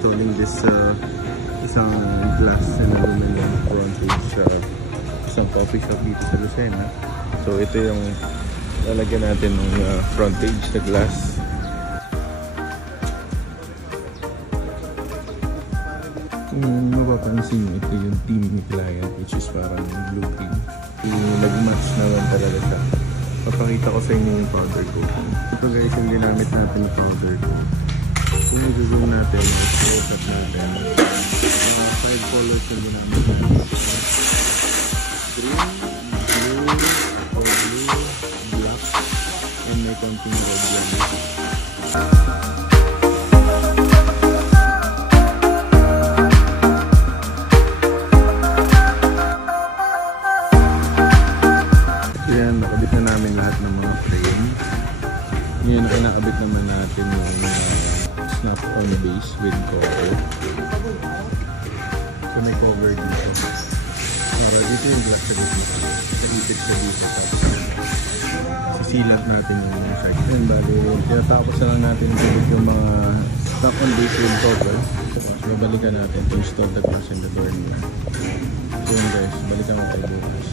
installing this isang glass and aluminum frontage isang coffee shop dito sa Lucena. So ito yung lalagyan natin ng frontage na glass. Kung mapapansin nyo, ito yung team ni client, which is parang blue team. Nag-match naman talaga siya. Papakita ko sa inyo yung powder coating. Ito guys, yung ginamit natin yung powder coating. Kung i-zoom natin, i-close up natin. 5 colors yung ginamit natin. Green, blue, or blue, black, and may konting red yan. Yan, nakabit na namin lahat ng mga frame. Ngayon, kinakabit naman natin yung snap-on base with cover. So may cover dito. Dito yung glass sa dito. Sa ipit sa dito. Sisilat natin yung side. Ayun, bali, tinatapos na lang natin yung mga snap-on base with cover. So balikan natin to install the glass in the door nila. So yun guys, balikan ko kayo bukas.